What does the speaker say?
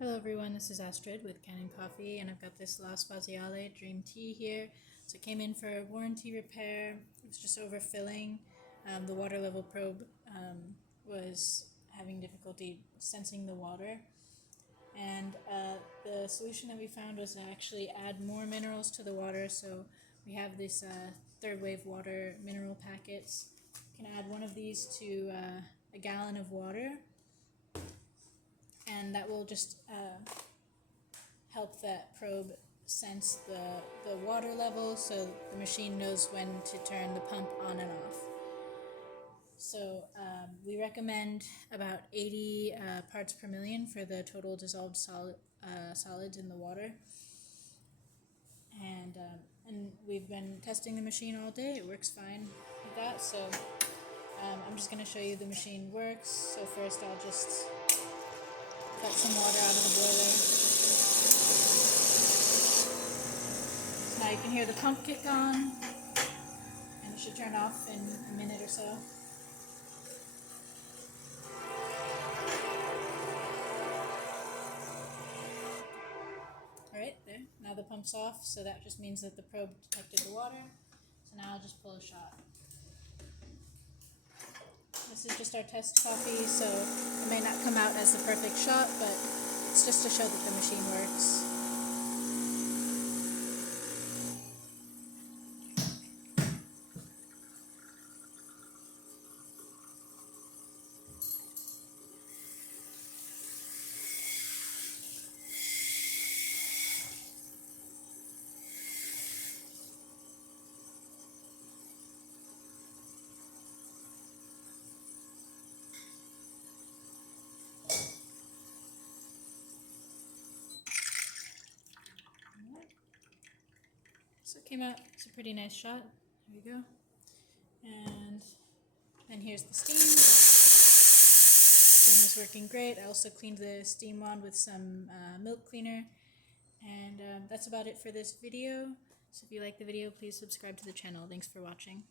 Hello everyone, this is Astrid with Kanen Coffee, and I've got this La Spaziale Dream Tea here. So it came in for a warranty repair. It was just overfilling. The water level probe was having difficulty sensing the water. And the solution that we found was to actually add more minerals to the water. So we have this third wave water mineral packets. You can add one of these to a gallon of water, and that will just help that probe sense the water level, so the machine knows when to turn the pump on and off. So we recommend about 80 parts per million for the total dissolved solids in the water. And we've been testing the machine all day. It works fine with that. So I'm just going to show you the machine works. So first I'll just cut some water out of the boiler. So now you can hear the pump kick on, and it should turn off in a minute or so. Alright, there. Now the pump's off, so that just means that the probe detected the water. So now I'll just pull a shot. This is just our test coffee, so it may not come out as the perfect shot, but it's just to show that the machine works. So it came out, it's a pretty nice shot. There you go. And then here's the steam. Steam is working great. I also cleaned the steam wand with some milk cleaner. And that's about it for this video. So if you like the video, please subscribe to the channel. Thanks for watching.